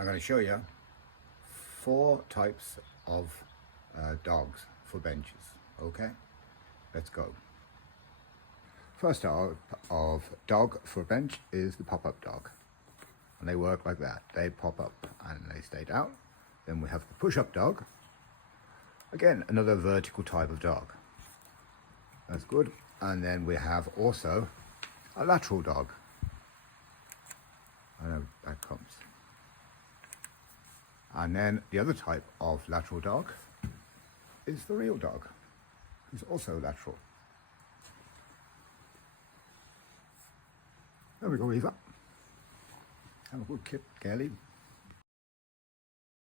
I'm going to show you 4 types of dogs for benches. Okay, let's go. First type of dog for a bench is the pop-up dog, and they work like that. They pop up and they stay down. Then we have the push-up dog, again another vertical type of dog. That's good. And then we have also a lateral dog. I know that comes. And then the other type of lateral dog is the real dog, who's also lateral. There we go, Eva. Have a good kip, Kelly.